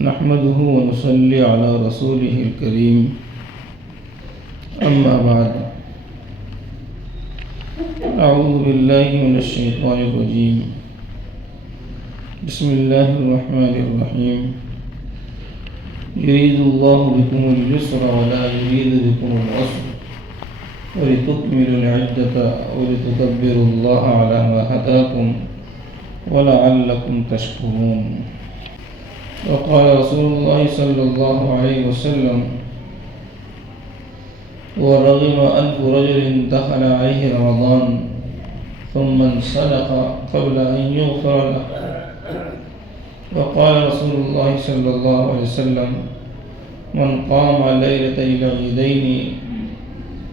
نحمده ونصلي على رسوله الكريم أما بعد أعوذ بالله من الشيطان الرجيم بسم الله الرحمن الرحيم يريد الله بكم اليسر ولا يريد بكم العسر ولتكملوا العدة ولتكبروا الله على ما هداكم ولعلكم تشكرون. وقال رسول الله صلى الله عليه وسلم ورغم أنف رجل دخل عليه رمضان ثم انسلخ قبل أن يغفر له. وقال رسول الله صلى الله عليه وسلم من قام ليلة العيدين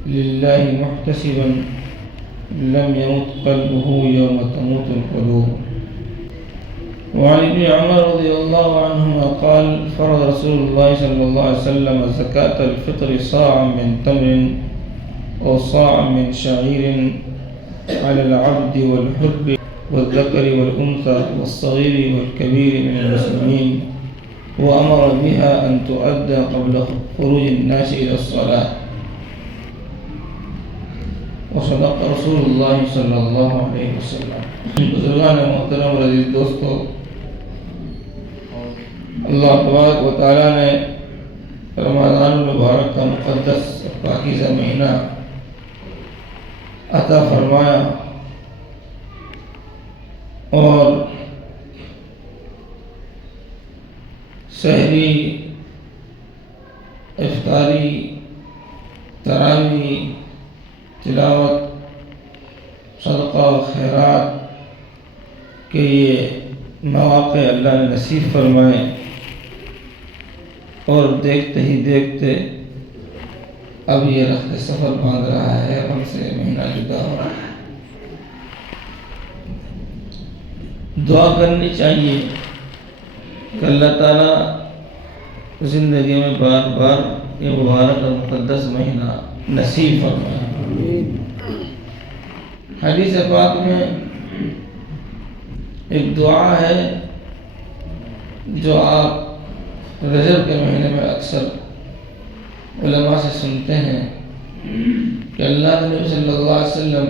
لله محتسبا لم يمت قلبه يوم تموت القلوب. وعن ابن عمر رضي الله عنهما قال فرض رسول الله صلى الله عليه وسلم زكاة الفطر صاعا من تمر أو صاعا من شعير على العبد والحر والذكر والأنثى والصغير والكبير من المسلمين، وأمر بها أن تؤدى قبل خروج الناس إلى الصلاة. وصدق رسول الله صلی اللہ علیہ وسلم. بزرگان محترم اور عزیز دوستو، اللہ تبارک و تعالیٰ نے رمضان المبارک کا مقدس پاکیزہ مہینہ عطا فرمایا اور سحری، افطاری، تراویح، تلاوت، صدقہ و خیرات کے یہ مواقع اللہ نے نصیب فرمائے اور دیکھتے ہی دیکھتے اب یہ رخت سفر باندھ رہا ہے، ہم سے مہینہ جدا ہو رہا ہے. دعا کرنی چاہیے کہ اللہ تعالیٰ زندگی میں بار بار یہ مبارک اور مقدس مہینہ نصیب فرمائے. حدیث پاک میں ایک دعا ہے جو آپ رجب کے مہینے میں اکثر علماء سے سنتے ہیں کہ اللہ کے نبی صلی اللہ علیہ وسلم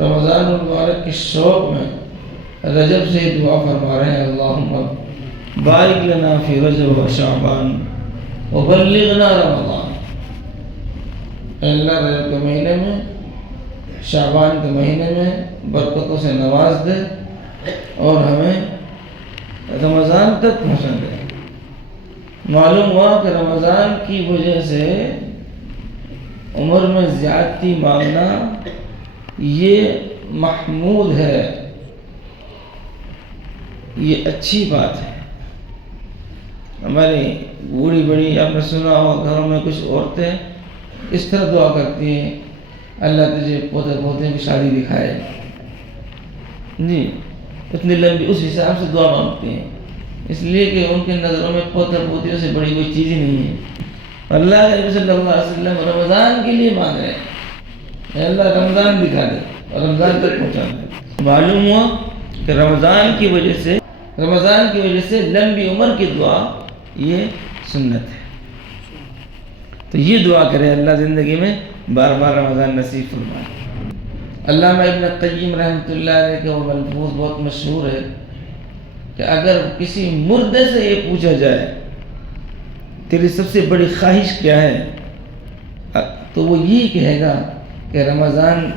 رمضان المبارک کے شوق میں رجب سے ہی دعا فرما رہے ہیں، اللہم بارک لنا فی رجب و شعبان وبلغنا رمضان. اللہ رجب کے مہینے میں، شعبان کے مہینے میں برکتوں سے نواز دے اور ہمیں رمضان تک پہنچا دے. معلوم ہوا کہ رمضان کی وجہ سے عمر میں زیادتی مانگنا یہ محمود ہے، یہ اچھی بات ہے. ہماری بوڑھی بڑی آپ نے سنا ہو گھروں میں کچھ عورتیں اس طرح دعا کرتی ہیں، اللہ تجھے پوتے پوتے کی شادی دکھائے جی، اتنی لمبی اس حساب سے دعا مانگتی ہیں، اس لیے کہ ان کے نظروں میں پوتے پوتیوں سے بڑی کوئی چیز ہی نہیں ہے. اللہ کے نبی صلی اللہ علیہ وسلم رمضان کے لیے مانگ رہے ہیں، اللہ رمضان دکھا دے اور رمضان تک پہنچا دے. معلوم ہوا کہ رمضان کی وجہ سے لمبی عمر کی دعا یہ سنت ہے. تو یہ دعا کرے اللہ زندگی میں بار بار رمضان نصیب فرمائے. علامہ ابن القیم رحمۃ اللہ علیہ کا وہ ملفوظ بہت مشہور ہے کہ اگر کسی مردے سے یہ پوچھا جائے تیری سب سے بڑی خواہش کیا ہے تو وہ یہی کہے گا کہ رمضان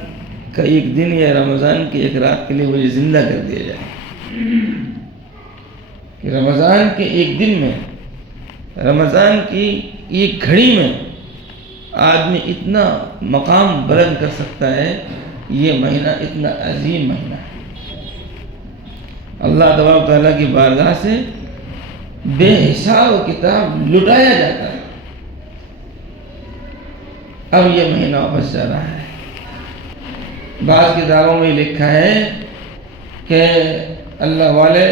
کا ایک دن یا رمضان کی ایک رات کے لیے مجھے زندہ کر دیا جائے. کہ رمضان کے ایک دن میں، رمضان کی ایک گھڑی میں آدمی اتنا مقام بلند کر سکتا ہے. یہ مہینہ اتنا عظیم مہینہ ہے، اللہ تبارک تعالیٰ کی بارگاہ سے بے حساب کتاب لٹایا جاتا ہے. اب یہ مہینہ واپس جا رہا ہے. بعض کتابوں میں لکھا ہے کہ اللہ والے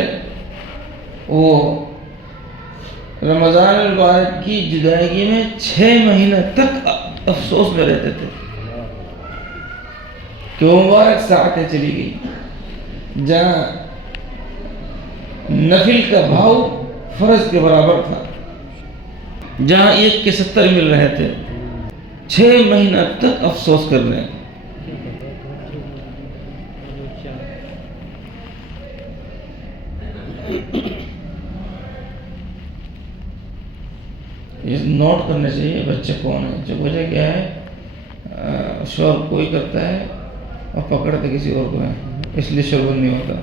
وہ رمضان المبارک کی جدائیگی میں 6 مہینہ تک افسوس میں رہتے تھے کہ وہ مبارک ساعتیں چلی گئی جہاں نفل کا بھاؤ فرض کے برابر تھا. جہاں 1 کے 70 مل رہے تھے، 6 مہینہ تک افسوس کر رہے ہیں. یہ نوٹ کرنا چاہیے بچے کون ہیں. جو وجہ کیا ہے، شور کوئی کرتا ہے اور پکڑتے کسی اور کو ہے، اس لیے شور نہیں ہوتا.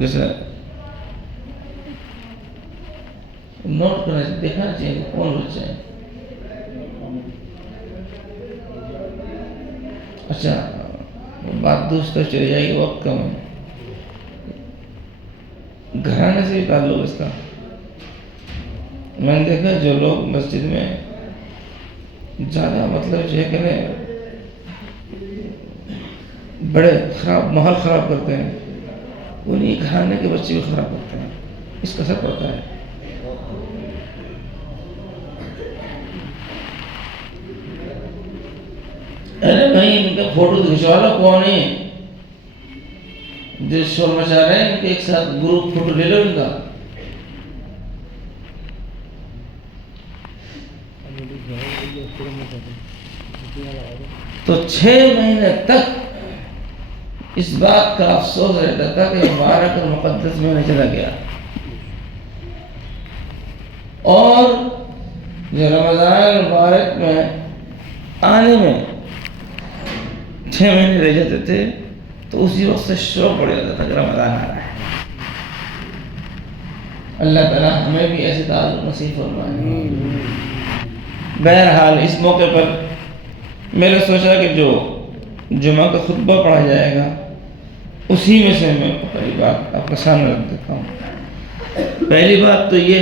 جیسے نوٹ کرنا چاہیے، دیکھنا چاہیے کون بچے ہیں. اچھا بات دوست چلی جائے گی، وقت کم ہے. گھرانے سے بھی تعلق اس کا. میں نے دیکھا جو لوگ مسجد میں زیادہ مطلب جو ہے کہ بڑے خراب ماحول خراب کرتے ہیں، انہیں گھرانے کے بچے بھی خراب کرتے ہیں. اس کا اثر پڑتا ہے. ارے بھائی ان کا فوٹو کھینچوا لو، کون ہے جو شور مچا رہے ہیں، ان کے ایک ساتھ گروپ فوٹو لے لو ان کا. تو 6 مہینے تک اس بات کا افسوس رہتا تھا کہ مبارک اور مقدس میں چلا گیا. اور جو رمضان مبارک میں آنے میں 6 مہینے رہ جاتے تھے تو اسی وقت سے شوق پڑ جاتا تھا کہ رمضان آ رہا ہے. اللہ تعالیٰ ہمیں بھی ایسے تعلق نصیب فرمائے. بہرحال اس موقع پر میں نے سوچا کہ جو جمعہ کا خطبہ پڑھا جائے گا اسی میں سے میں پہلی بات آپ کے سامنے رکھ دیتا ہوں. پہلی بات تو یہ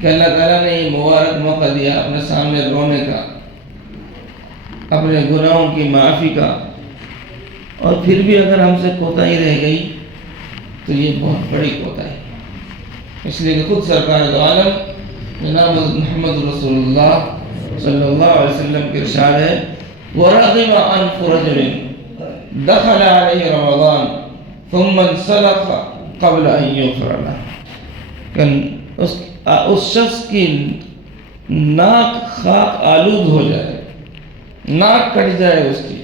کہ اللہ تعالیٰ نے یہ مبارک موقع دیا اپنے سامنے رونے کا، اپنے گناہوں کی معافی کا. اور پھر بھی اگر ہم سے کوتاہی رہ گئی تو یہ بہت بڑی کوتاہی. اس لیے کہ خود سرکار دو عالم جناب محمد رسول اللہ صلی اللہ علیہ وسلم کے ارشاد ہے وَرَغِمَ أَنْفُ رَجُلٍ دَخَلَ عَلَيْهِ رَمَضَانَ ثُمَّ انْسَلَخَ قَبْلَ أَنْ يُغْفَرَ لَهُ. کہ اس شخص کی ناک خاک آلود ہو جائے، ناک کٹ جائے اس کی،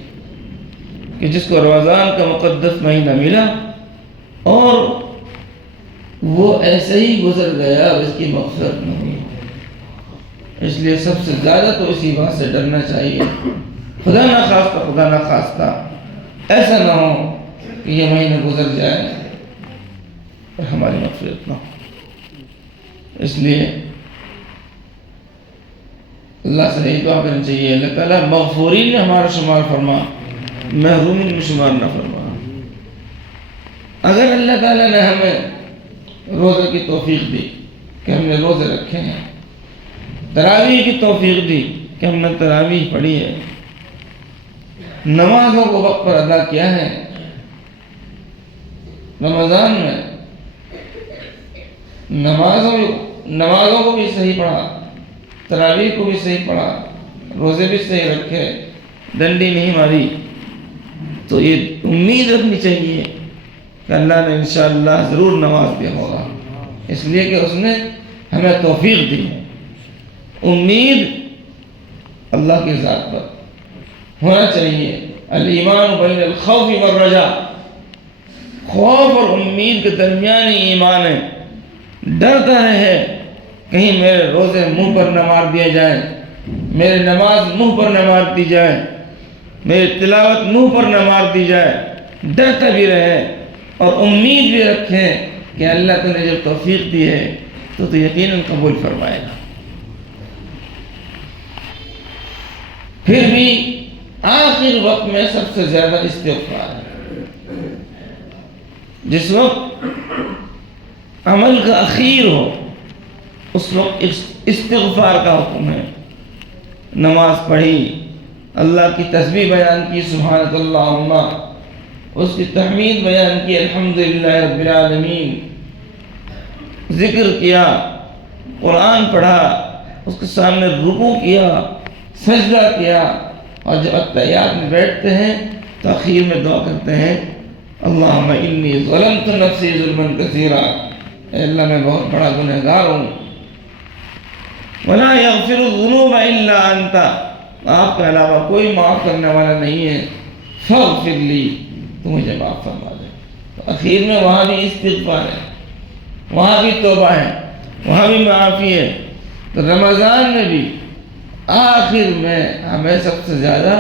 کہ جس کو رمضان کا مقدس مہینہ ملا اور وہ ایسے ہی گزر گیا اور اس کی مغفرت نہ ہوئی. اس لیے سب سے زیادہ تو اسی بات سے ڈرنا چاہیے. خدا نہ خواستہ ایسا نہ ہو کہ یہ مہینہ گزر جائے اور ہماری مغفرت نہ ہو. اس لیے اللہ سے یہی دعا کرنی چاہیے اللہ تعالیٰ مغفورین میں ہمارا شمار فرما، محرومین میں شمار نہ فرما. اگر اللہ تعالیٰ نے ہمیں روزے کی توفیق دی کہ ہم نے روزے رکھے ہیں، تراویح کی توفیق دی کہ ہم نے تراویح پڑھی ہے، نمازوں کو وقت پر ادا کیا ہے، رمضان میں نمازوں کو بھی صحیح پڑھا، تراویح کو بھی صحیح پڑھا، روزے بھی صحیح رکھے، ڈنڈی نہیں ماری، تو یہ امید رکھنی چاہیے کہ اللہ نے انشاءاللہ ضرور نواز دیا ہوگا. اس لیے کہ اس نے ہمیں توفیق دی ہے. امید اللہ کی ذات پر ہونا چاہیے. الایمان بین الخوف والرجاء، خوف اور امید کے درمیان ہی ایمان ہے. ڈرتا رہے کہیں میرے روزے منہ پر نہ مار دیے جائیں، میرے نماز منہ پر نہ مار دی جائے، میری تلاوت منہ پر نہ مار دی جائے. ڈرتا بھی رہے اور امید بھی رکھے کہ اللہ تعالی نے جب توفیق دی ہے تو یقیناً قبول فرمائے گا. پھر بھی آخر وقت میں سب سے زیادہ استغفار ہے. جس وقت عمل کا اخیر ہو اس وقت استغفار کا حکم ہے. نماز پڑھی، اللہ کی تسبیح بیان کی سبحانک اللہم، اس کی تحمید بیان کی الحمدللہ رب العالمین، ذکر کیا، قرآن پڑھا، اس کے سامنے رکوع کیا، سجدہ کیا. اور جب اتحیات میں بیٹھتے ہیں تو اخیر میں دعا کرتے ہیں اللہم انی ظلمت نفسی ظلما کثیرا اے اللہ میں بہت بڑا گنہگار ہوں. وَلَا يَغْفِرُ الذُّنُوبَ إِلَّا أَنْتَ، آپ کے علاوہ کوئی معاف کرنے والا نہیں ہے. فَاغْفِرْ لِي، تو مجھے معاف فرما دے. تو اخیر میں وہاں بھی استغفار ہے، وہاں بھی توبہ ہے، وہاں بھی معافی ہے. تو رمضان میں بھی آخر میں ہمیں سب سے زیادہ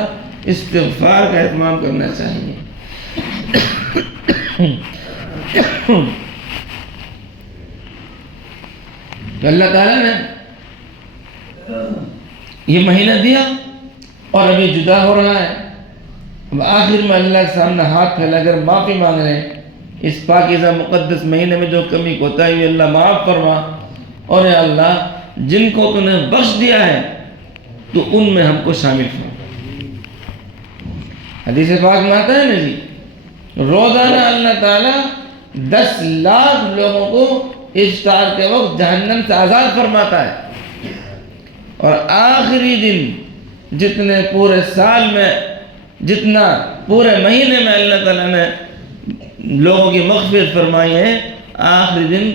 استغفار کا اہتمام کرنا چاہیے. تو اللہ تعالیٰ نے یہ مہینہ دیا اور ابھی جدا ہو رہا ہے. اب آخر میں اللہ کے سامنے ہاتھ پھیلا کر معافی مانگ رہے ہیں. اس پاکیزہ مقدس مہینے میں جو کمی کوتاہی ہوئی اللہ معاف فرما، اور اے اللہ جن کو تو نے بخش دیا ہے تو ان میں ہم کو شامل فرما. حدیث پاک میں آتا ہے نا جی، روزانہ اللہ تعالیٰ 10 لاکھ لوگوں کو افطار کے وقت جہنم سے آزاد فرماتا ہے. اور آخری دن جتنے پورے سال میں، جتنا پورے مہینے میں اللہ تعالیٰ نے لوگوں کی مغفرت فرمائی ہے، آخری دن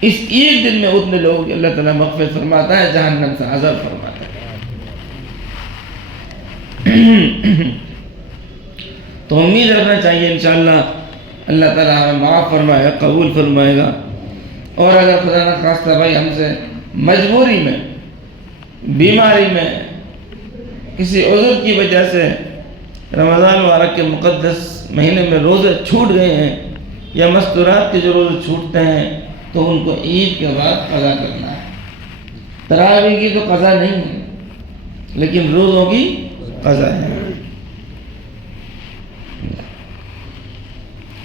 اس ایک دن میں اتنے لوگوں کی اللہ تعالیٰ مغفرت فرماتا ہے، جہنم سے آزاد فرماتا ہے. تو امید رکھنا چاہیے انشاءاللہ اللہ تعالیٰ ہمیں معاف فرمائے گا، قبول فرمائے گا. اور اگر خدا نخواستہ بھائی ہم سے مجبوری میں، بیماری میں، کسی عذر کی وجہ سے رمضان مبارک کے مقدس مہینے میں روزے چھوٹ گئے ہیں، یا مستورات کے جو روزے چھوٹتے ہیں تو ان کو عید کے بعد قضا کرنا ہے. تراویح کی تو قضا نہیں ہے لیکن روزوں کی قضا ہے.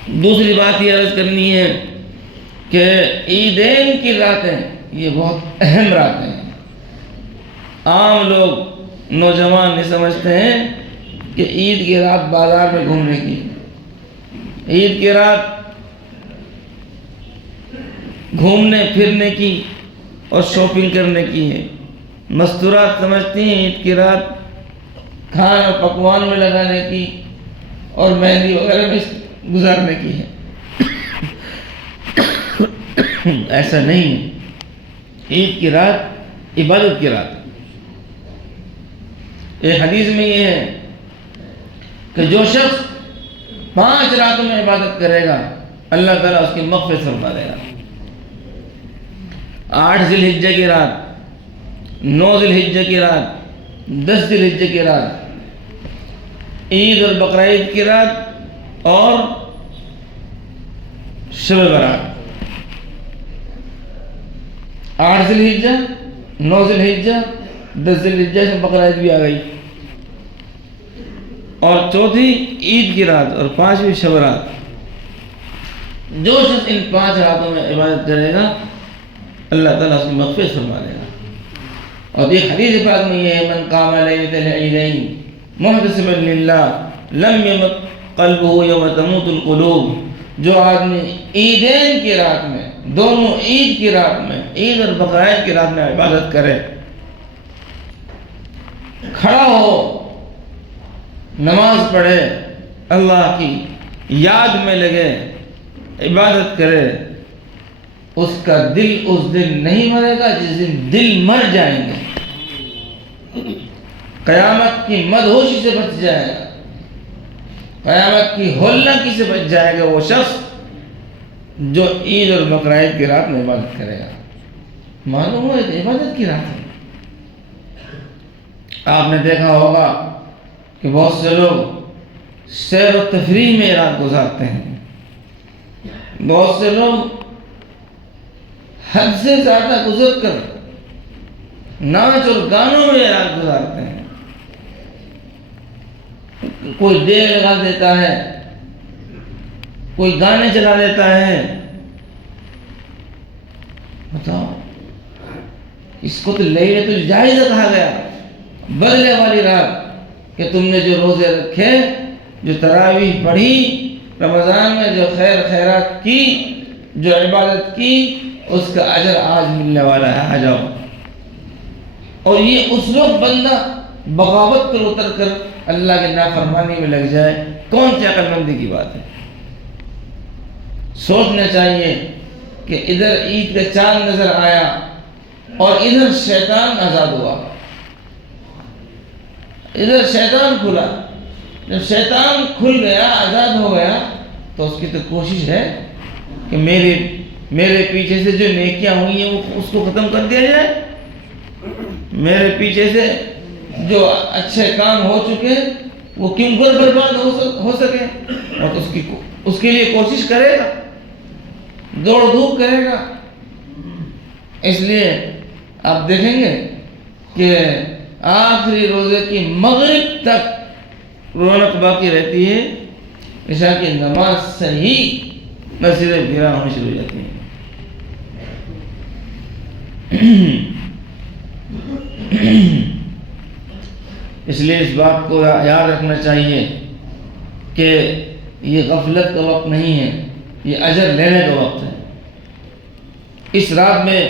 دوسری بات یہ عرض کرنی ہے کہ عیدین کی راتیں یہ بہت اہم راتیں ہیں. عام لوگ نوجوان نہیں سمجھتے ہیں کہ عید کی رات بازار میں گھومنے کی، عید کی رات گھومنے پھرنے کی اور شاپنگ کرنے کی ہے. مستورات سمجھتی ہیں عید کی رات کھانا پکوان میں لگانے کی اور مہندی وغیرہ میں گزارنے کی ہے. ایسا نہیں ہے. عید کی رات عبادت کی رات. ایک حدیث میں یہ ہے کہ جو شخص 5 راتوں میں عبادت کرے گا اللہ تعالیٰ اس کی مغفرت فرما دے گا. 8 ذی الحجہ کی رات، 9 ذی الحجہ کی رات، 10 ذی الحجہ کی رات، عید اور بقرعید کی رات اور شب برات. 8 ذی الحجہ، 9 ذی الحجہ، 10 ذی الحجہ سے بقرعید بھی آ گئی، اور چوتھی عید کی رات اور 5ویں شب رات. جو شخص ان 5 راتوں میں عبادت کرے گا اللہ تعالیٰ اس کی مغفرت فرما دے گا. اور یہ حدیث پاک میں یہ ہے من قام لیلۃ العیدین محتسبا للہ لم یمت قلبہ یوم تموت القلوب. جو آدمی عیدین کی رات میں، دونوں عید کی رات میں، عید اور بقرعید کی رات میں عبادت کرے، کھڑا ہو، نماز پڑھے، اللہ کی یاد میں لگے، عبادت کرے، اس کا دل اس دن نہیں مرے گا جس دن دل مر جائیں گے. قیامت کی مدہوشی سے بچ جائے گا، قیامت کی ہولناکی سے بچ جائے گا وہ شخص جو عید اور بقرعید کی رات میں عبادت کرے گا. معلوم ہو کہ عبادت کی رات ہے. آپ نے دیکھا ہوگا کہ بہت سے لوگ سیر و تفریح میں رات گزارتے ہیں، بہت سے لوگ حد سے زیادہ گزر کر ناچ اور گانوں میں رات گزارتے ہیں. کوئی ڈیگ لگا دیتا ہے، کوئی گانے چلا دیتا ہے. بتاؤ اس کو تو لیلۃ الجائزہ کہا گیا، بدلے والی رات، کہ تم نے جو روزے رکھے، جو تراویح پڑھی رمضان میں، جو خیر خیرات کی، جو عبادت کی، اس کا اجر آج ملنے والا ہے، آ جاؤ. اور یہ اس وقت بندہ بغاوت پر اتر کر اللہ کے نافرمانی میں لگ جائے، کون سی عقل مندی کی بات ہے. سوچنا چاہیے کہ ادھر عید کا چاند نظر آیا اور ادھر شیطان آزاد ہوا، ادھر شیطان کھلا۔ جب شیطان کھل گیا، آزاد ہو گیا، تو اس کی تو کوشش ہے کہ میرے پیچھے سے جو نیکیاں ہوئی ہیں وہ اس کو ختم کر دیا جائے، میرے پیچھے سے جو اچھے کام ہو چکے وہ کیوں کر برباد ہو سکے، اور اس کے لیے کوشش کرے گا، دوڑ دھوپ کرے گا۔ اس لیے آپ دیکھیں گے کہ آخری روزے کی مغرب تک رونق باقی رہتی ہے، عشاء کی نماز سے ہی مسجدیں ویران ہونی شروع ہو جاتی ہیں۔ اس لیے اس بات کو یاد رکھنا چاہیے کہ یہ غفلت کا وقت نہیں ہے، یہ اجر لینے کا وقت ہے۔ اس رات میں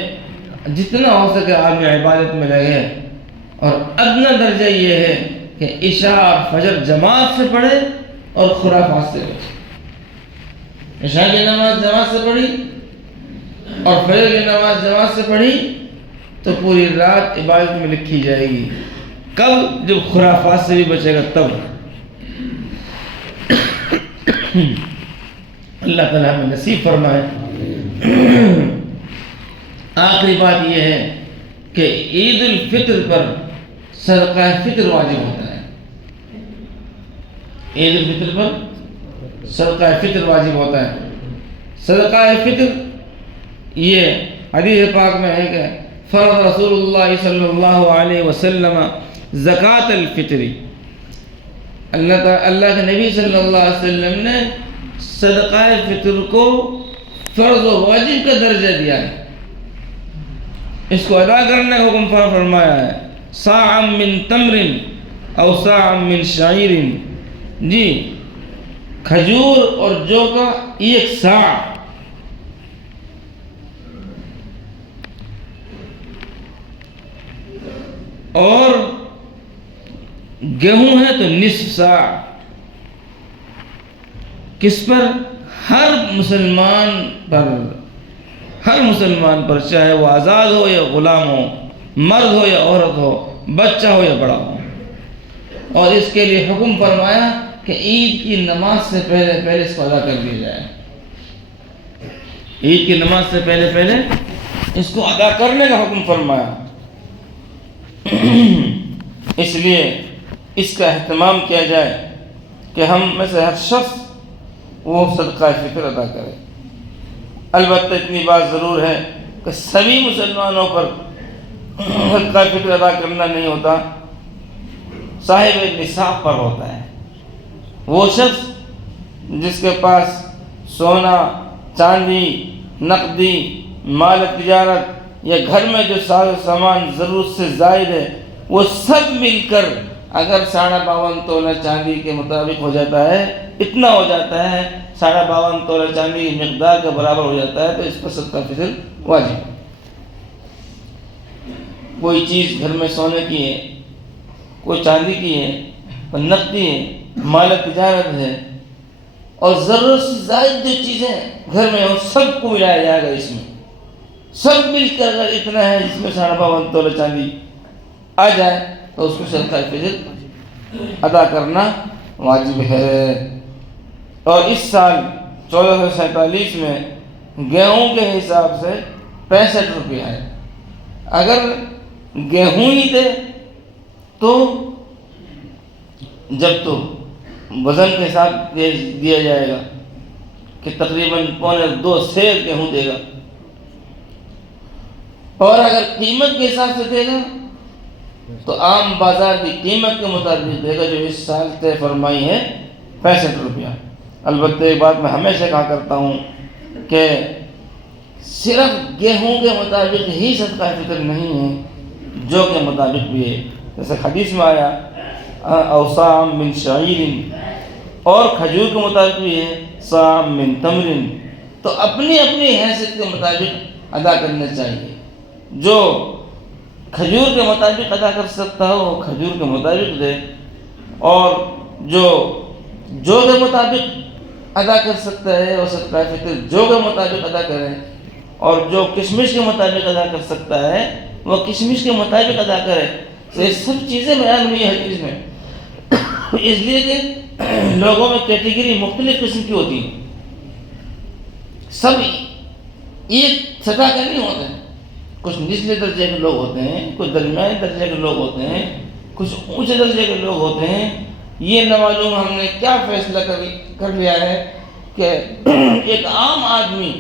جتنا ہو سکے آدمی عبادت میں لگے، اور ادنا درجہ یہ ہے کہ عشاء اور فجر جماعت سے پڑھے اور خرافات سے بچے۔ عشاء کی نماز جماعت سے پڑھی اور فجر کی نماز جماعت سے پڑھی تو پوری رات عبادت میں لکھی جائے گی۔ کب؟ جب خرافات سے بھی بچے گا تب۔ اللہ تعالیٰ ہمیں نصیب فرمائے۔ آخری بات یہ ہے کہ عید الفطر پر صدقہ فطر واجب ہوتا ہے۔ عید الفطر پر صدقہ فطر واجب ہوتا ہے۔ صدقہ فطر یہ حدیث پاک میں ہے کہ فرض رسول اللہ صلی اللہ علیہ وسلم زکوٰۃ الفطر، اللہ کے نبی صلی اللہ علیہ وسلم نے صدقہ فطر کو فرض و واجب کا درجہ دیا ہے، اس کو ادا کرنے کا حکم فرمایا ہے۔ صاع من تمر او صاع من شعیر، جی کھجور اور جو کا ایک صاع، اور گیہوں ہے تو نصف صاع۔ کس پر؟ ہر مسلمان پر، چاہے وہ آزاد ہو یا غلام ہو، مرد ہو یا عورت ہو، بچہ ہو یا بڑا ہو۔ اور اس کے لیے حکم فرمایا کہ عید کی نماز سے پہلے اس کو ادا کر دیا جائے۔ عید کی نماز سے پہلے اس کو ادا کرنے کا حکم فرمایا۔ اس لیے اس کا اہتمام کیا جائے کہ ہم میں سے ہر شخص وہ صدقہ فطر ادا کرے۔ البتہ اتنی بات ضرور ہے کہ سبھی مسلمانوں پر صدقہ فطر ادا کرنا نہیں ہوتا، صاحب نصاب پر ہوتا ہے۔ وہ شخص جس کے پاس سونا، چاندی، نقدی، مال تجارت یا گھر میں جو ساز و سامان ضرورت سے زائد ہے، وہ سب مل کر اگر 52.5 تولہ چاندی کے مطابق ہو جاتا ہے، اتنا ہو جاتا ہے، 52.5 تولہ چاندی کی مقدار کے برابر ہو جاتا ہے، تو اس پر صدقہ فطر واجب ہے۔ کوئی چیز گھر میں سونے کی ہے، کوئی چاندی کی ہے، کوئی نقدی ہے، مال تجارت ہے، اور ضرورت سے زائد جو چیزیں گھر میں ہوں سب کو ملایا جائے گا۔ اس میں سب مل کر اگر اتنا ہے جس میں 52.5 تولہ چاندی آ جائے تو اس کو صدقہ فطر ادا کرنا واجب ہے۔ اور اس سال 1447 میں گیہوں کے حساب سے 65 روپیہ ہے۔ اگر گیہوں ہی دے تو جب تو وزن کے ساتھ دیا جائے گا کہ تقریباً 1.25 سیر گیہوں دے گا، اور اگر قیمت کے حساب سے دے گا تو عام بازار کی قیمت کے مطابق دے گا، جو اس سال طے فرمائی ہے 65 روپیہ۔ البتہ ایک بات میں ہمیشہ کہا کرتا ہوں کہ صرف گیہوں کے مطابق ہی صدقہ فطر نہیں ہے، جو کے مطابق بھی ہے۔ جیسے حدیث میں آیا اوصاع من شعیر، اور کھجور کے مطابق بھی ہے صاع من تمر، تو اپنی اپنی حیثیت کے مطابق ادا کرنا چاہیے۔ جو کھجور کے مطابق ادا کر سکتا ہو وہ کھجور کے مطابق دے، اور جو کے مطابق ادا کر سکتا ہے وہ صدقہ فطر جو کے مطابق ادا کرے۔ اور جو کشمش کے مطابق ادا کر سکتا ہے وہ کشمش کے مطابق ادا کرے. تو یہ سب چیزیں بیان ہوئی ہیں حدیث میں. اس لیے کہ لوگوں میں کیٹیگری مختلف قسم کی ہوتی ہیں، سب ایک سطح کے نہیں ہوتے ہیں. کچھ نچلے درجے کے لوگ ہوتے ہیں، کچھ درمیانے درجے کے لوگ ہوتے ہیں، کچھ اونچے درجے کے لوگ ہوتے ہیں. یہ نہ معلوم ہم نے کیا فیصلہ کر لیا ہے کہ ایک عام آدمی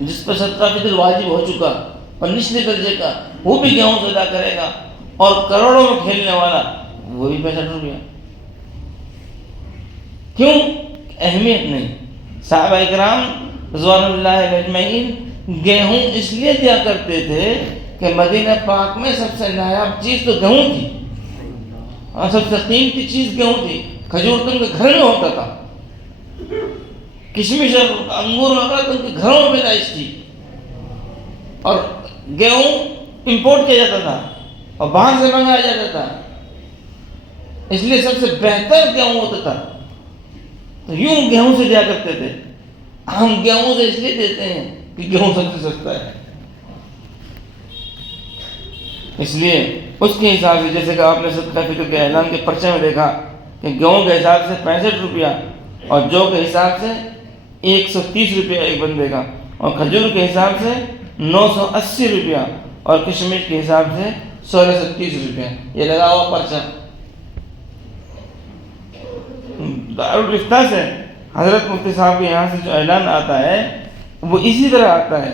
جس پر صدقہ فطر واجب ہو چکا اور نچلے درجے کا وہ بھی گیہوں سے ادا کرے گا، اور کروڑوں میں کھیلنے والا وہ بھی 65 روپیہ. کیوں؟ اہمیت نہیں. صحابہ کرام رضوان اللہ علیہ اجمعین گیہوں اس لیے دیا کرتے تھے کہ مدینہ پاک میں سب سے نایاب چیز تو گیہوں تھی، اور سب سے قیمتی چیز گیہوں تھی. کھجور تو ان کے گھر میں ہوتا تھا، کشمش اور انگور وغیرہ تو ان کے گھروں میں پیدائش تھی، اور گیہوں امپورٹ کیا جاتا تھا اور باہر سے منگایا جاتا تھا. اس لیے سب سے بہتر گیہوں ہوتا تھا. تو یوں گیہوں سے دیا کرتے تھے. ہم گیہوں سے اس لیے دیتے ہیں کہ گیہوں سب سے سستا ہے. اس لیے اس کے حساب سے، جیسے کہ آپ نے صدقہ فطر کے اعلان کے پرچے میں دیکھا کہ گیہوں کے حساب سے 65 روپیہ، اور جو کے حساب سے 130 روپیہ ایک بندے کا، اور کھجور کے حساب سے 980 روپیہ، اور کشمش کے حساب سے 1630 روپیہ. یہ لگا ہوا پرچہ دارالفتہ سے. حضرت مفتی صاحب کے یہاں سے جو اعلان آتا ہے وہ اسی طرح آتا ہے.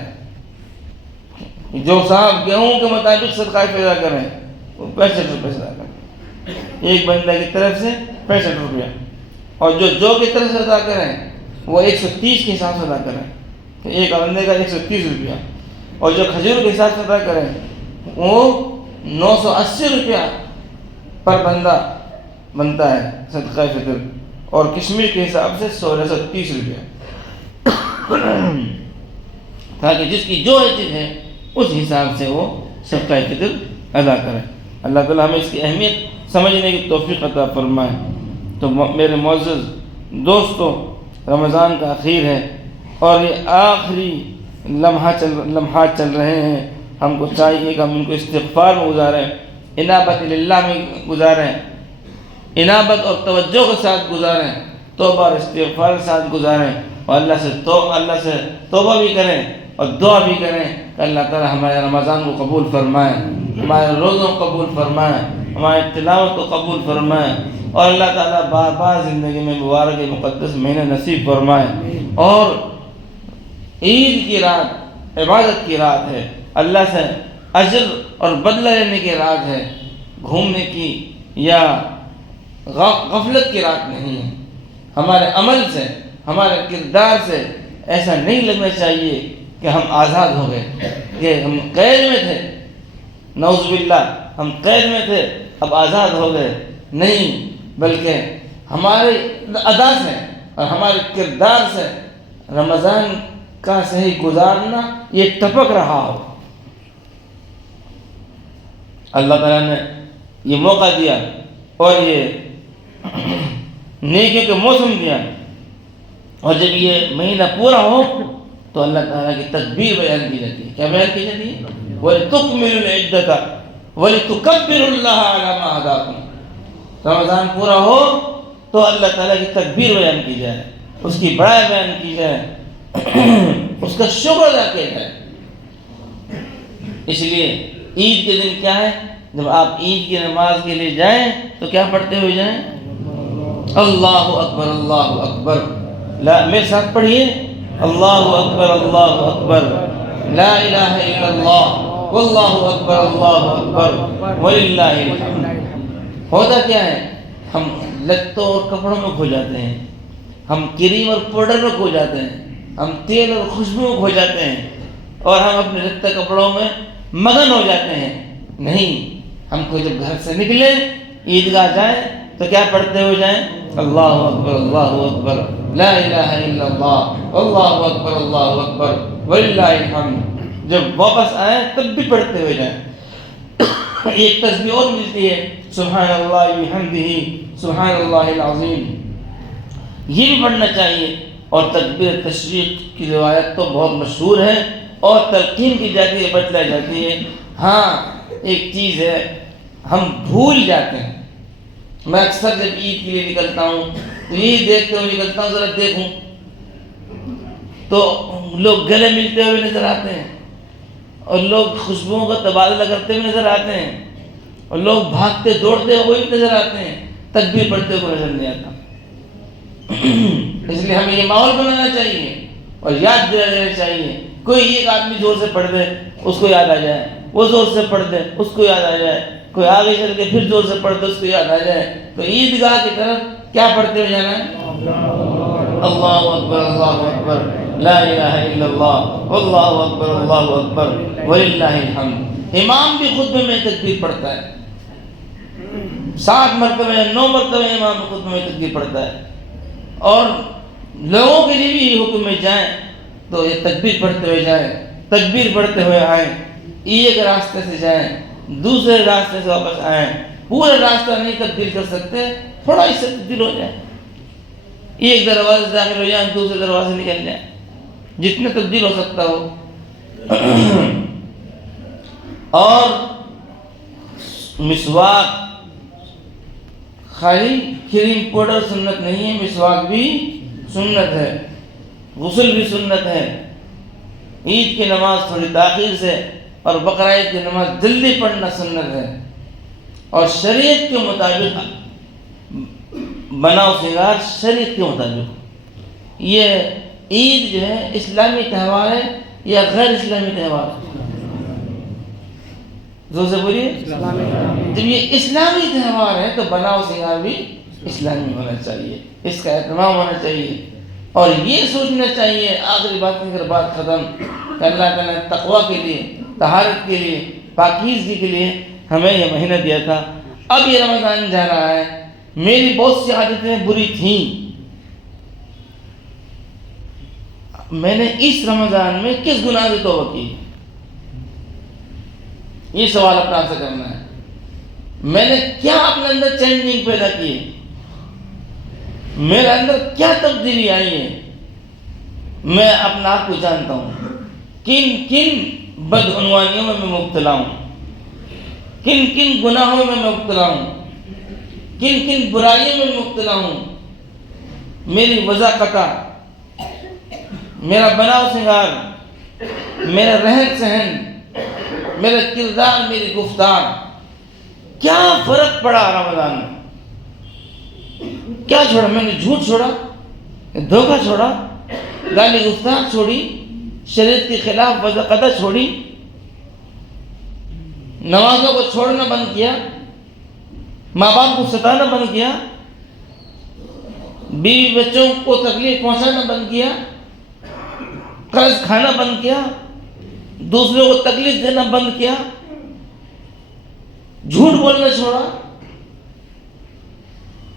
جو صاحب گیہوں کے مطابق صدقہ پیدا کریں وہ 65 روپئے سے ادا کریں، ایک بندے کی طرف سے 65 روپیہ. اور جو کی طرف سے ادا کریں وہ 130 کے حساب سے ادا کریں، تو ایک بندے کا 130 روپیہ. اور جو کھجور کے حساب سے ادا کریں وہ 980 روپیہ پر بندہ بنتا ہے صدقہ فطر، اور کشمیر کے حساب سے 1630 روپیہ. تاکہ جس کی جو چیز ہے اس حساب سے وہ صدقہ فطر ادا کرے. اللہ تعالیٰ ہمیں اس کی اہمیت سمجھنے کی توفیق عطا فرمائے. تو میرے معزز دوستو، رمضان کا اخیر ہے اور یہ آخری لمحات چل رہے ہیں. ہم کو چاہیے کہ ہم ان کو استغفار میں گزاریں، انابت اللہ میں گزاریں، انابت اور توجہ کے ساتھ گزاریں، توبہ اور استغفار کے ساتھ گزاریں، اور اللہ سے توبہ بھی کریں اور دعا بھی کریں کہ اللہ تعالی ہمارے رمضان کو قبول فرمائے، ہمارے روزوں کو قبول فرمائے، ہماری تلاوت کو قبول فرمائے، اور اللہ تعالیٰ بار بار زندگی میں مبارک مقدس مہینے نصیب فرمائے. اور عید کی رات عبادت کی رات ہے، اللہ سے اجر اور بدلہ لینے کی رات ہے، گھومنے کی یا غفلت کی رات نہیں ہے. ہمارے عمل سے، ہمارے کردار سے ایسا نہیں لگنا چاہیے کہ ہم آزاد ہو گئے، کہ ہم قید میں تھے، نعوذ باللہ ہم قید میں تھے اب آزاد ہو گئے. نہیں، بلکہ ہمارے ادا سے اور ہمارے کردار سے رمضان کا صحیح گزارنا یہ ٹپک رہا ہو. اللہ تعالیٰ نے یہ موقع دیا اور یہ نیکیوں کے موسم دیا، اور جب یہ مہینہ پورا ہو تو اللہ تعالیٰ کی تکبیر بیان کی جاتی ہے. کیا بیان کی جاتی ہے؟ وَلِتُكْمِلُوا الْعِدَّةَ وَلِتُكَبِّرُوا اللَّهَ عَلَىٰ مَا هَدَاكُمْ. رمضان پورا ہو تو اللہ تعالیٰ کی تکبیر بیان کی جائے، اس کی بڑائی بیان کی جائے، اس کا شکر ادا کیا جائے. اس لیے عید کے دن کیا ہے، جب آپ عید کی نماز کے لیے جائیں تو کیا پڑھتے ہوئے جائیں؟ اللہ اکبر اللہ اکبر. میرے ساتھ پڑھیے، اللہ اکبر لا الہ الا اللہ واللہ اکبر وللہ الحمد. ہوتا کیا ہے، ہم لتوں اور کپڑوں میں کھو جاتے ہیں، ہم کریم اور پاؤڈر میں کھو جاتے ہیں، ہم تیل اور خوشبو میں کھو جاتے ہیں، اور ہم اپنے لتے کپڑوں میں مگن ہو جاتے ہیں. نہیں، ہم کو جب گھر سے نکلے عیدگاہ جائیں تو کیا پڑھتے ہوئے جائیں؟ اللہ اکبر لا الہ الا اللہ واللہ اکبر وللہ الحمد. جب واپس آئیں تب بھی پڑھتے ہوئے جائیں. ایک تسبیح اور ملتی ہے، سبحان اللہ بحمدہ سبحان اللہ العظیم. یہ بھی پڑھنا چاہیے. اور تکبیر تشریق کی روایت تو بہت مشہور ہے اور تلقین کی جاتی ہے، بتلائی جاتی ہے۔ ہاں ایک چیز ہے، ہم بھول جاتے ہیں۔ میں اکثر جب عید کے لیے نکلتا ہوں تو یہی دیکھتے ہوئے نکلتا ہوں، ذرا دیکھوں تو لوگ گلے ملتے ہوئے نظر آتے ہیں، اور لوگ خوشبوؤں کا تبادلہ کرتے ہوئے نظر آتے ہیں، اور لوگ بھاگتے دوڑتے ہوئے بھی نظر آتے ہیں، تکبیر پڑھتے ہوئے نظر نہیں آتا۔ اس لیے ہمیں یہ ماحول بنانا چاہیے اور یاد دلا دینا چاہیے۔ کوئی ایک آدمی زور سے پڑھ دے، اس کو یاد آ جائے، وہ زور سے پڑھ دے، اس کو یاد آ جائے، کوئی آگے چل کے پھر زور سے پڑھ دے، اس کو یاد آ جائے۔ تو عیدگاہ کی طرف کیا پڑھتے ہوئے جانا ہے؟ اللہ اکبر، اللہ اکبر، لا الہ الا اللہ، اللہ اکبر، اللہ اکبر، وللہ الحمد۔ امام بھی خطبے میں تکبیر پڑھتا ہے، 7 مرتبہ 9 مرتبہ امام خطبے میں تکبیر پڑھتا ہے، اور لوگوں کے لیے بھی یہ حکم میں جائیں تو یہ تکبیر پڑھتے ہوئے جائیں، تکبیر پڑھتے ہوئے آئیں، ایک راستے سے جائیں دوسرے راستے سے واپس آئیں۔ پورا راستہ نہیں تبدیل کر سکتے، تھوڑا اس سے تبدیل ہو جائے، ایک دروازے سے داخل ہو جائیں، دوسرے دروازے سے نکل جائیں، جتنے تبدیل ہو سکتا ہو۔ اور مسواک، خالی کریم پاؤڈر سنت نہیں ہے، مسواک بھی سنت ہے، غسل بھی سنت ہے۔ عید کی نماز تھوڑی تاخیر سے اور بقرعید کی نماز جلدی پڑھنا سنت ہے، اور شریعت کے مطابق بناؤ سنگار شریعت کے مطابق۔ یہ عید جو ہے اسلامی تہوار ہے یا غیر اسلامی تہوار ہے؟ زور سے بولیے۔ جب یہ اسلامی تہوار ہے تو بناؤ سنگار بھی اسلامی ہونا چاہیے، اس کا اہتمام ہونا چاہیے، اور یہ سوچنا چاہیے، آخری بات کر بات ختم، کہ اللہ تعالیٰ نے تقویٰ کے لیے، طہارت کے لیے، پاکیزگی کے لیے ہمیں یہ مہینہ دیا تھا۔ اب یہ رمضان جا رہا ہے، میری بہت سی عادتیں بری تھیں، میں نے اس رمضان میں کس گناہ سے توبہ کی؟ یہ سوال اپنا سے کرنا ہے۔ میں نے کیا اپنے اندر چینجنگ پیدا کی ہے؟ میرے اندر کیا تبدیلی آئی ہے؟ میں اپنا آپ کو جانتا ہوں، کن کن بدعنوانیوں میں میں مبتلا ہوں، کن کن گناہوں میں میں مبتلا ہوں، کن کن برائیوں میں مبتلا ہوں۔ میری وضاقتہ، میرا بناؤ سنگار، میرا رہن سہن، میرا کردار، میری گفتار، کیا فرق پڑا رمضان میں؟ کیا چھوڑا میں نے؟ جھوٹ چھوڑا، دھوکہ چھوڑا، گالی گفتار چھوڑی، شریعت کے خلاف وضاقتہ چھوڑی، نمازوں کو چھوڑنا بند کیا، ماں باپ کو ستانا بند کیا، بیوی بچوں کو تکلیف پہنچانا بند کیا، قرض کھانا بند کیا، دوسروں کو تکلیف دینا بند کیا، جھوٹ بولنا چھوڑا،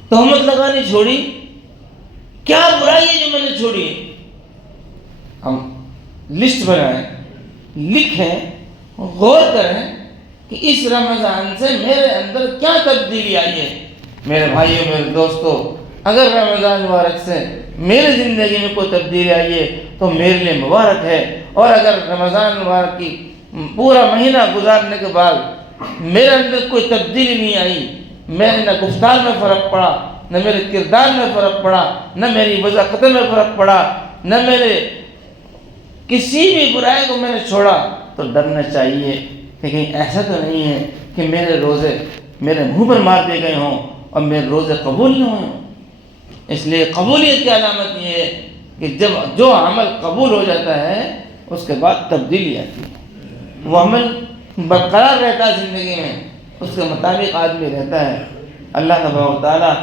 تہمت لگانی چھوڑی۔ کیا برائی ہے جو میں نے چھوڑی ہے؟ ہم لسٹ بنائیں، لکھیں، غور کریں کہ اس رمضان سے میرے اندر کیا تبدیلی آئی ہے۔ میرے بھائیوں، میرے دوستوں، اگر رمضان مبارک سے میری زندگی میں کوئی تبدیلی آئی ہے تو میرے لیے مبارک ہے، اور اگر رمضان مبارک کی پورا مہینہ گزارنے کے بعد میرے اندر کوئی تبدیلی نہیں آئی، میرے نہ گفتار میں فرق پڑا، نہ میرے کردار میں فرق پڑا، نہ میری وضاقت میں فرق پڑا، نہ میرے کسی بھی برائی کو میں نے چھوڑا، تو ڈرنا چاہیے کہ کہیں ایسا تو نہیں ہے کہ میرے روزے میرے منہ پر مار دیے گئے ہوں اور میرے روزے قبول نہ ہوئے ہوں۔ اس لیے قبولیت کی علامت یہ ہے کہ جب جو عمل قبول ہو جاتا ہے اس کے بعد تبدیلی آتی ہے، وہ عمل برقرار رہتا ہے زندگی میں، اس کے مطابق آدمی رہتا ہے۔ اللہ تبارک و تعالیٰ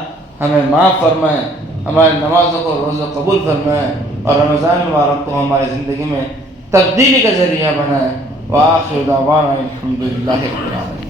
ہمیں معاف فرمائے، ہمارے نمازوں کو روزہ قبول فرمائے، اور رمضان مبارک کو ہماری زندگی میں تبدیلی کا ذریعہ بنائے۔ وآخر دعوانا الحمد للہ رب العالمین۔